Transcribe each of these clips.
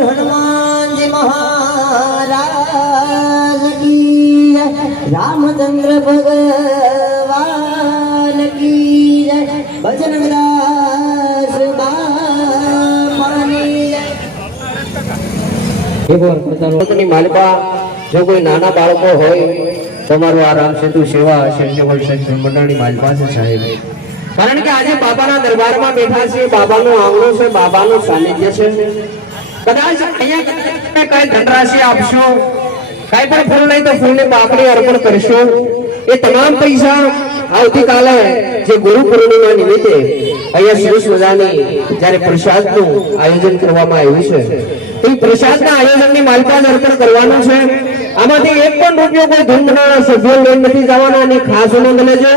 हनुमान जी महाराज की रामचंद्र भगवान की भजन दास मालिका जो कोई नाना बाळको होय તમારું આ રામ સેતુ સેવા સેન્ટ્રલ સેન્ટ્રલ મંડળની માલિકા છે સાહેબ કારણ કે આજે બાબાના દરબારમાં બેઠા છે બાબાનું આંગણું છે બાબાનું સાનિધ્ય છે કદાચ અહીંયા કઈ ધનરાશિ આપશો કઈ પણ ફૂલ નહીં તો ફૂલની પાકડી અર્પણ કરશો એ તમામ પૈસા આવતીકાલે જે ગુરુ પૂર્ણિમા નિમિત્તે અહીંયા સરસ મજાની જ્યારે પ્રસાદનું આયોજન કરવામાં આવ્યું છે તો એ પ્રસાદના આયોજનની માલિકા અર્પણ કરવાનું છે આમાંથી એક પણ રૂપિયો કોઈ ધૂમધામના સભ્યો લઈને નથી જવાનો અને ખાસ નોંધ લેજો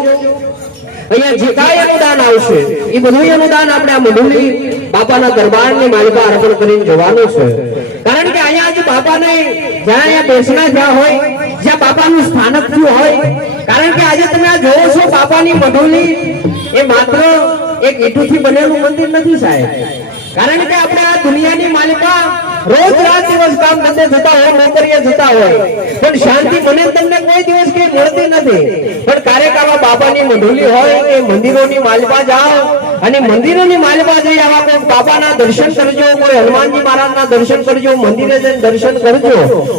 અહીંયા જે કાંઈ અનુદાન આવશે એ બધું અનુદાન આપણે આ મઢુલી બાપાના દરબારની માલિકા અર્પણ કરીને જવાનું છે કારણ કે અહીંયા આજે બાપાને જ્યાં અહીંયા બેસના જ્યાં હોય જ્યાં બાપાનું સ્થાનક થયું હોય કારણ કે આજે તમે આ જોવો છો બાપાની મઢુલી એ માત્ર એક ઈંટથી બનેલું મંદિર નથી સાહેબ કારણ કે આપણે આ દુનિયાની માલિકા રોજ રાત દિવસ કામ ધંધે જતા હોય નોકરીએ જતા હોય પણ શાંતિ મને તમને કોઈ દિવસ કઈ મળતી નથી પણ ક્યારેક આવા બાબાની મઢુલી હોય કે મંદિરોની માલિકા જાઓ અને મંદિરોની માલિકા જઈ આવા કોઈ બાબાના દર્શન કરજો કોઈ હનુમાનજી મહારાજના દર્શન કરજો મંદિરે જઈને દર્શન કરજો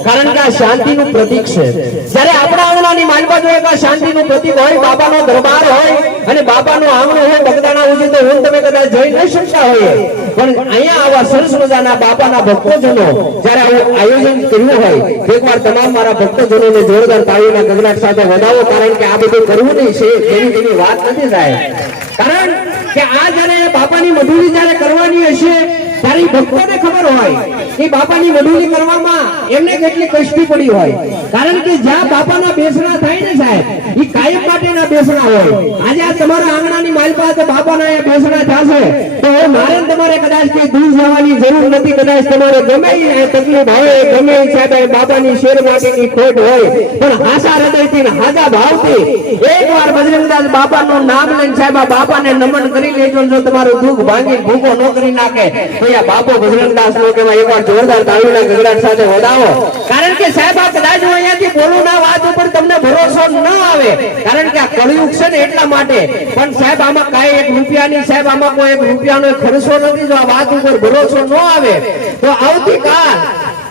કારણ કે આ શાંતિનું પ્રતીક છે જ્યારે આપણા આંગણાની માલિકા જોઈએ કે શાંતિનું પ્રતીક હોય બાબાનો દરબાર હોય અને બાબાનું આંગણું હોય બગદાણા ઉજે તો હું તમે કદાચ જઈ ન શકતા હોઈએ પણ અહીંયા આવા સરસ મજાના બાપાના ભક્તજનો જ્યારે આવું આયોજન કર્યું હોય એકવાર તમામ મારા ભક્તજનોને જોરદાર તાળીઓના ગગડાટ સાથે વધાવો કારણ કે આ બધું કરવું નહીં છે એની વાત નથી સાહેબ કારણ કે આ જ્યારે બાપાની મઢુલી જ્યારે કરવાની હશે ત્યારે ભક્તોને ખબર હોય કે બાપાની મઢુલી કરવામાં એમને કેટલી કષ્ટી પડી હોય કારણ કે જ્યાં બાપાના બેસણા થાય ને સાહેબ એ કાયમ માટેના બેસણા હોય આજે આ તમારા આંગણાની માલિકા તો બાપાના એ બેસણા થશે તો મારે તમારે કદાચ કઈ દૂર જવાની જરૂર નથી કદાચ તમારે ગમે એ તકલીફ હોય ગમે સાહેબ બાબાની શેર માટેની ખોટ હોય પણ હાસા હૃદયથી હાજા ભાવથી એકવાર બજરંગદાસ બાપાનું નામ લઈને સાહેબ આ બાપાને નમન કરી લેજો જો તમારું દુઃખ ભાંગી ભૂખો ન કરી નાખે તો આ બાપો બજરંગદાસ નો કેવા એકવાર જોરદાર તાળીના ગગડાટ સાથે વધાવો કારણ કે સાહેબ આ કદાચ હું અહીંયાથી બોલું ના વાત ઉપર તમને ભરોસો ન આવે કારણ કે આ કળિયુગ છે ને એટલા માટે પણ સાહેબ આમાં કાંઈ એક રૂપિયાની સાહેબ આમાં કોઈ એક રૂપિયાનો ખર્ચો નથી જો આ વાત ઉપર ભરોસો ન આવે તો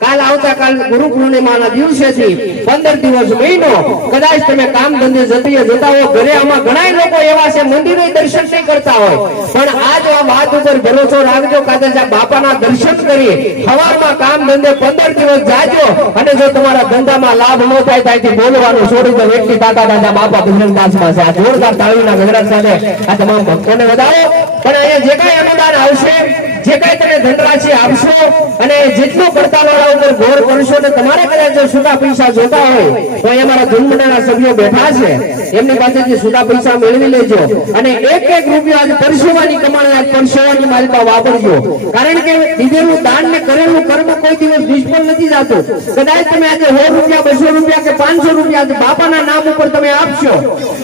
કાલ આવતા ગુરુ પૂર્ણિમાના દિવસેથી 15 દિવસ મહિનો કદાચ તમે કામ ધંધે જતા હો ઘરે આમાં ઘણા લોકો એવા છે મંદિરે દર્શન નહીં કરતા હોય પણ આજ આ વાત ઉપર ભરોસો રાખજો કદાચ આ બાપાના દર્શન કરી સવારમાં કામ ધંધે 15 દિવસ જાજો અને જો તમારા ધંધામાં લાભ ન થાય ત્યાંથી બોલવાનું છોડી દો એટલી તાકાત આજે બાપા બજરંગદાસમાં છે આ જોરદાર તાળીના ગગડાટ સાથે આ તમામ ભક્તોને વધાવો પણ અહીંયા જે કાંઈ અનુદાન આવશે જે કાંઈ તમે ધનરાશિ આપશો અને જેટલું પડતાવાળા ઉપર ગોળ કરશો ને તમારે કદાચ જો છૂટા પૈસા જોતા હોય તો અમારા ધૂમમંડળના સભ્યો બેઠા છે એમની પાસેથી છૂટા પૈસા મેળવી લેજો અને એક રૂપિયો આજે પરસેવાની કમાણી આજ પરસેવાની માલિકા વાપરજો કારણ કે દીધેલું દાન ને કરેલું કર્મ કોઈ દિવસ નિષ્ફળ નથી જતું કદાચ તમે આજે 100 રૂપિયા 200 રૂપિયા કે 500 રૂપિયા બાપાના નામ ઉપર તમે આપશો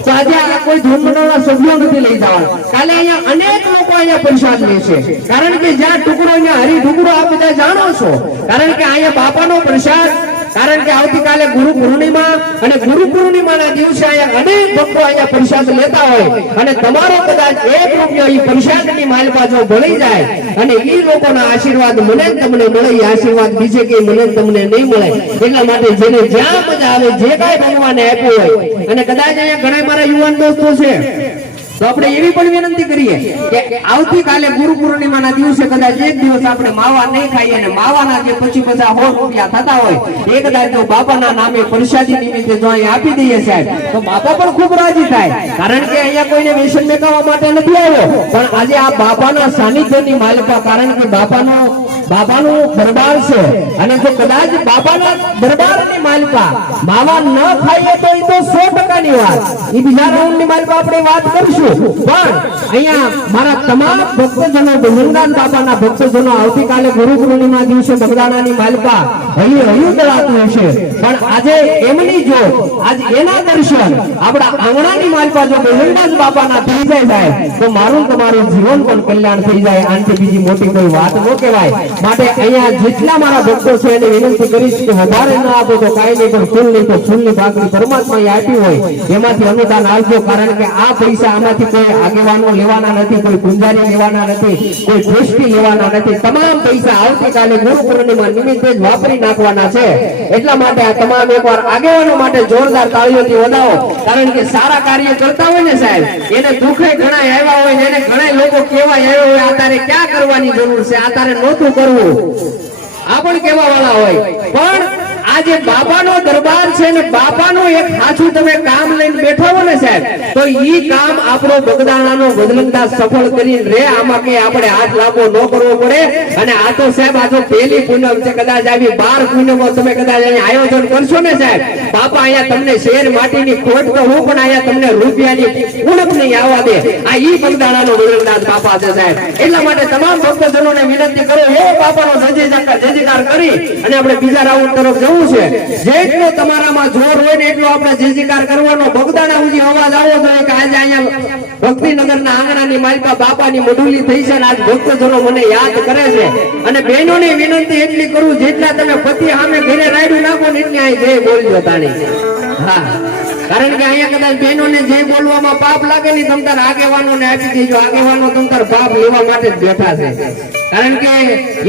તો આજે આ કોઈ ધૂમમંડળના સભ્યો નથી લઈ જવાના કાલે અહીંયા અનેક લોકો અહીંયા પ્રસાદ લે છે કારણ કે જ્યાં ટુકડો અહીંયા હરી ટુકડો આપ બધા જાણો છો કારણ કે અહીંયા બાપાનો પ્રસાદ કારણ કે આવતીકાલે ગુરુ પૂર્ણિમા અને ગુરુ પૂર્ણિમાના દિવસે અહીંયા અનેક ભક્તો અહીંયા પ્રસાદ લેતા હોય અને તમારો કદાચ 1 રૂપિયો એ પ્રસાદની માલિકા જો ભળી જાય અને એ લોકોના આશીર્વાદ મને તમને મળે એ આશીર્વાદ બીજે કે મને તમને નહીં મળે એટલા માટે જેને જ્યાં મજા આવે જે કાંઈ ભગવાને આપ્યું હોય અને કદાચ અહીંયા ઘણા મારા યુવાન દોસ્તો છે તો આપણે એવી પણ વિનંતી કરીએ કે આવતીકાલે ગુરુ પૂર્ણિમાના દિવસે કદાચ એક દિવસ આપણે માવા નહીં ખાઈએ અને માવાના જે 50-50 રૂપિયા થતા હોય એ કદાચ જો બાપાના નામે પ્રસાદી નિમિત્તે જો અહીં આપી દઈએ સાહેબ તો બાપા પણ ખૂબ રાજી થાય કારણ કે અહીંયા કોઈને વ્યસન મેકાવવા માટે નથી આવ્યો પણ આજે આ બાપાના સાનિધ્યની માલિકા કારણ કે બાપાનું દરબાર છે અને જો કદાચ બાપાના દરબારની માલિકા માવા ન ખાઈએ તો એ તો 100% આગળની વાત એ બીજા રાઉન્ડની માલિકા આપણે વાત કરશું, પણ અહીંયા મારા તમામ ભક્તજનો ભજનદાસ બાપાના ભક્તજનો આવતીકાલે ગુરુ પૂર્ણિમા દિવસે બગદાણાની માલિકા હયું દળાતું હશે, પણ આજે એમની જો આજ એના દર્શન આપણા આંગણાની માલિકા જો ભજનદાસ બાપાના થઈ જાય તો મારું તમારું જીવન પણ કલ્યાણ થઈ જાય. આનાથી બીજી મોટી કોઈ વાત ન કહેવાય. માટે અહીંયા જેટલા મારા ભક્તો છે એને વિનંતી કરીશ કે વધારે ન આપો તો કાંઈ નહીં, પણ ફૂલની તો ફૂલની ભાગની પરમાત્માએ આપી હોય એમાંથી અનુદાન આપજો, કારણ કે આ પૈસા આમાંથી કોઈ આગેવાનો લેવાના નથી, કોઈ પૂંજારી લેવાના નથી, કોઈ ટ્રસ્ટી લેવાના નથી. તમામ પૈસા આવતીકાલે ગુરુ પૂર્ણિમા નિમિત્તે જ વાપરી નાખવાના છે. એટલા માટે આ તમામ એકવાર આગેવાનો માટે જોરદાર તાળીઓથી વધાવો, કારણ કે સારા કાર્ય કરતા હોય ને સાહેબ એને દુઃખે ઘણા આવ્યા હોય ને એને ઘણા લોકો કેવા આવ્યા હોય આ તારે ક્યાં કરવાની જરૂર છે, આ તારે નહોતું કરવું, આ પણ કેવા વાળા હોય. પણ આ જે બાપાનો દરબાર છે ને બાપાનું એક સાચું તમે કામ લઈને બેઠા હો ને સાહેબ, તો ઈ કામ આપણો બગદાણાનો બદલંતા સફળ કરીને રે. આમાં કે આપણે હાથ લાંબો ન કરવો પડે. અને આ તો સાહેબ આ તો પહેલી પૂનમ છે, કદાચ આવી 12 પૂનમો તમે કદાચ આયોજન કરશો ને સાહેબ, બાપા અહીંયા તમને શેર માટીની ખોટ તો હું પણ અહીંયા તમને રૂપિયાની ઉણપ નહીં આવવા દે. આ ઈ બગદાણાનો બદલંતા બાપા છે સાહેબ. એટલા માટે તમામ ભક્તજનોને વિનંતી કરો હે બાપાનો જયજયકાર કરી અને આપણે બીજા રાઉન્ડ તરફ જવું છે. જેટલો તમારામાં જોર હોય ને એટલો આપણે જયજયકાર કરવાનો. બગદાણા સુધી અવાજ આવવો જોઈએ કે આજે અહીંયા ભક્તિનગરના આંગણાની માલિકા બાપાની મઢુલી થઈ છે, આજ ભક્તજનો મને યાદ કરે છે. અને બહેનોને વિનંતી એટલી કરું, જેટલા તમે પતિ સામે ઘરે રાયડું નાખો ને એટલી અહીં જય બોલજો તાણી. હા, કારણ કે અહીંયા કદાચ બહેનોને જય બોલવામાં પાપ લાગે ને તમ તાર આગેવાનોને આપી દેજો. આગેવાનો તમ તાર પાપ લેવા માટે જ બેઠા છે, કારણ કે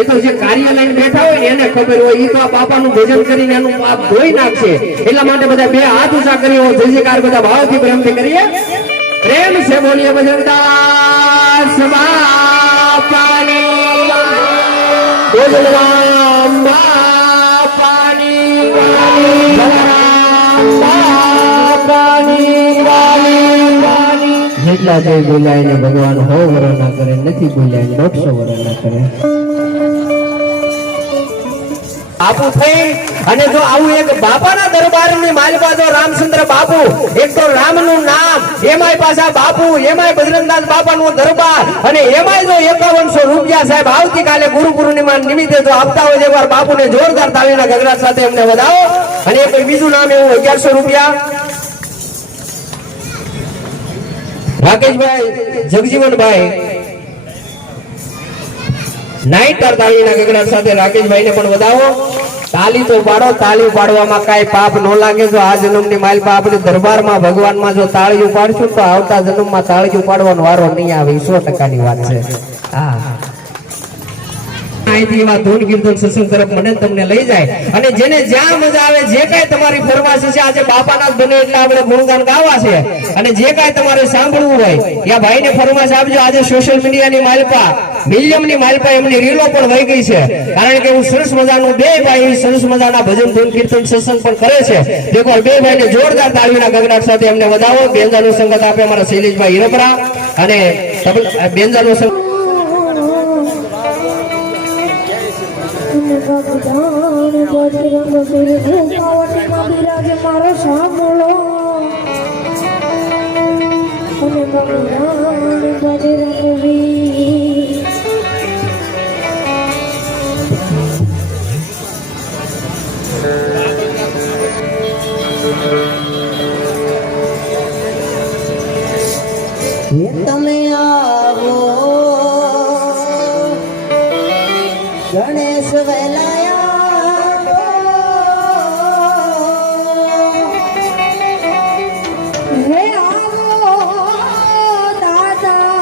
એ તો જે કાર્ય લઈને બેઠા હોય ને એને ખબર હોય એ તો આ બાપાનું ભજન કરીને એનું પાપ ધોઈ નાખશે. એટલા માટે બધા બે હાથ ઊંચા કરી જય જયકાર બધા ભાવથી પ્રેમથી કરીએ. પ્રેમ છે બોલીએ ભજનદાસ બાપાની બોલરામ બાપાની જેટલા જય બોલાય ને ભગવાન 100 વર્ષ ના કરે, નથી બોલાય 150 વર્ષ ના કરે. બાપુ થઈ અને જો આવું એક બાપાના દરબારની માલિકા જો રામચંદ્ર બાપુ, એક તો રામનું નામ, એમાંય પાછા બાપુ, એમાંય બજરંગદાસ બાપાનું દરબાર, અને એમાંય જો 5100 રૂપિયા સાહેબ આવતીકાલે ગુરુ પૂર્ણિમા નિમિત્તે જો આપતા હોય એકવાર બાપુને જોરદાર તાળીના ગગડાટ સાથે એમને વધાવો. અને એક બીજું નામ એવું 1100 રૂપિયા રાકેશભાઈ જગજીવનભાઈ નાઈટર તાળીના ગગડાટ સાથે રાકેશભાઈને પણ વધાવો. તાલી તો પાડો, તાળી પાડવામાં કાંઈ પાપ ન લાગે. જો આ જન્મની માલિકા આપણે દરબારમાં ભગવાનમાં જો તાળીઓ પાડશું તો આવતા જન્મમાં તાળીઓ પાડવાનો વારો નહીં આવે. 100%ની વાત છે. હા, અહીંથી એવા ધૂન કીર્તન સત્સંગ તરફ મને તમને લઈ જાય. અને જેને જ્યાં મજા આવે, જે કાંઈ તમારી ફરમાશ છે, આજે બાપાના જ બને એટલે આપણે ગુણગાન ગાવા છે. અને જે કાંઈ તમારે સાંભળવું હોય ત્યાં ભાઈને ફરમાશ આપજો. આજે સોશિયલ મીડિયાની માલિકા, મિલિયમની માલિકા એમની રીલો પણ વહી ગઈ છે, કારણ કે હું સરસ મજાનું બે ભાઈ સરસ મજાના ભજન ધૂન કીર્તન સત્સંગ પણ કરે છે. એકવાર બે ભાઈને જોરદાર તાળીના ગગડાટ સાથે એમને વધાવો. બેંજાનો સંગત આપે અમારા શૈલેષભાઈ હિરપરા, અને બેંજાનો સંગત મારો સાંભળો અને તમે આવો ગણેશ વેલાયા હે આવો દાદા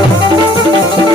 ઓ